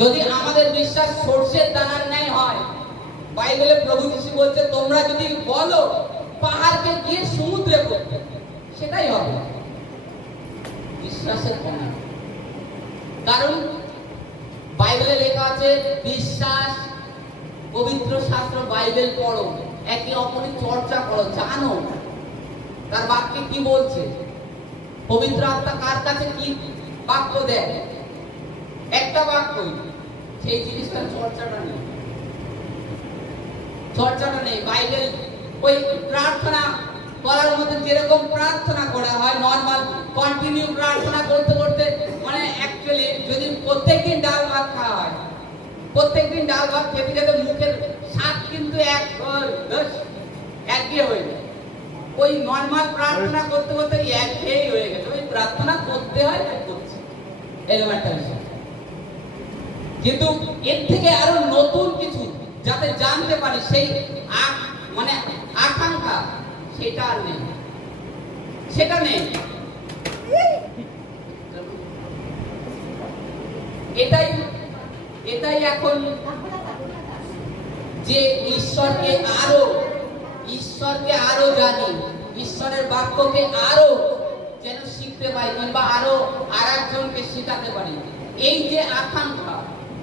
যদি আমাদের বিশ্বাস সরষের দানার ন্যায় হয়, বাইবেলে প্রভু যিশু বলছে তোমরা যদি বলো পাহাড়কে গিয়ে সমুদ্রে পড়তে, সেটাই হবে। বিশ্বাসের কমা, কারণ বাইবেলে লেখা আছে বিশ্বাস, পবিত্র শাস্ত্র বাইবেল পড়ো, একে অপরের চর্চা করো, জানো তার বাক্যে কি বলছে, পবিত্র আত্মা কার কাছে কি বাক্য দেয়, একটা বাক্যই, সেই জিনিসটার চর্চাটা নেই। চর্চাটা নেই। বাইবেল ওই প্রার্থনা করার মধ্যে যেরকম প্রার্থনা করা হয় নরমাল কন্টিনিউ প্রার্থনা করতে করতে, মানে অ্যাকচুয়ালি যদি প্রত্যেকদিন ডাল ভাত খাওয়া হয়, প্রত্যেকদিন ডাল ভাত খেতে খেতে মুখের স্বাদ কিন্তু একঘেয়ে হয়ে যায়। ওই নরমাল প্রার্থনা করতে করতে একঘেয়েই হয়ে গেছে। ওই প্রার্থনা করতে হয় তাই করছে, এরকম একটা বিষয়। কিন্তু এর থেকে আরো নতুন কিছু যাতে জানতে পারি সেই মানে আকাঙ্ক্ষা, সেটা আর নেই, সেটা নেই। এটাই এখন যে ঈশ্বরকে আরো জানি, ঈশ্বরের বাক্যকে আরো যেন শিখতে পারি, কিংবা আরো আরেকজনকে শেখাতে পারি, এই যে আকাঙ্ক্ষা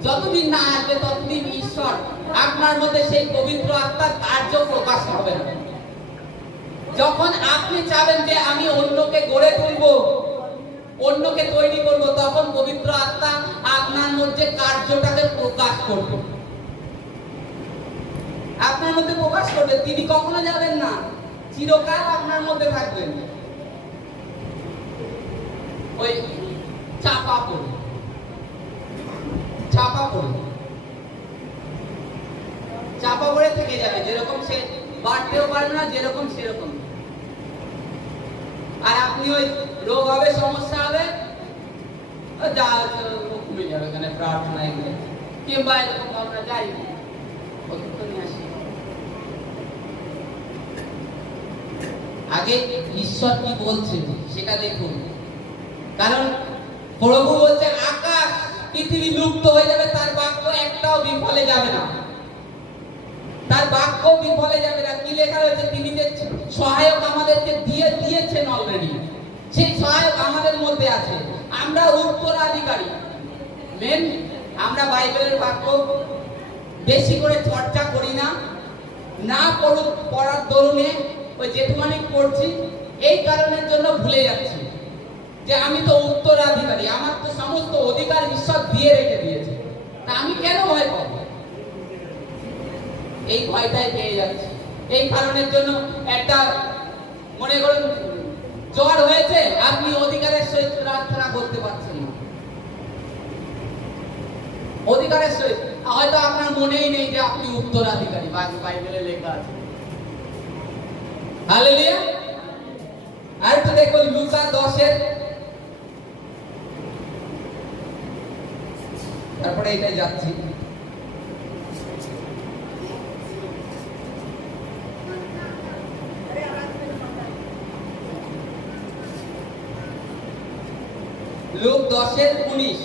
যতদিন না আসবে ততদিন ঈশ্বর আপনার মধ্যে সেই পবিত্র আত্মার কার্য প্রকাশ হবে না। যখন আপনি চাবেন যে আমি অন্যকে গড়ে তুলবো, অন্যকে তৈরি করব, তখন পবিত্র আত্মা আপনার মধ্যে কার্যটাকে প্রকাশ করবে, আপনার মধ্যে প্রকাশ করবে। তিনি কখনো যাবেন না, চিরকাল আপনার মধ্যে থাকবেন। ওই চাপা পড়ে থেকে যাবে, যেরকম সে বাড়তেও পারবে না, যেরকম সেরকম। আর আপনি ওই রোগ হবে, সমস্যা হবে, যা কমে যাবে এখানে প্রার্থনায় গেলে, কিংবা এরকম আমরা যাই নিয়ে আসি। আগে ঈশ্বর কি বলছে সেটা দেখুন, কারণ প্রভু বলছে আকাশ পৃথিবী লুপ্ত হয়ে যাবে, তার বাক্য একটাও বিফলে যাবে না, তার বাক্য বিফলে যাবে না। কি লেখা রয়েছে, তিনি যে সহায়ক আমাদেরকে দিয়েছেন অলরেডি, সেই সহায়ক আমাদের মধ্যে আছে, আমরা উত্তরাধিকারী। মেন আমরা বাইবেলের বাক্য বেশি করে চর্চা করি না পড়ার দরুনে ওই যেটুখানি পড়ছি, এই কারণের জন্য ভুলে যাচ্ছি যে আমি তো উত্তরাধিকারী, আমার তো সমস্ত অধিকার ঈশ্বর দিয়ে রেখে দিয়েছে, তা আমি কেন ভয় পাবো? এই ভয়টাই পেয়ে যাচ্ছে। এই কারণের জন্য একটা মনে করুন জ্বর হয়েছে, আপনি অধিকারের সহিত প্রার্থনা করতে পারছেন না, অধিকারের সহিত, হয়তো আপনার মনেই নেই যে আপনি উত্তরাধিকারী, বাইবেলে লেখা আছে। হালেলুয়া। আর তো দেখুন লুকা 10-এর, তারপরে এটাই যাচ্ছি, লুক 10-19।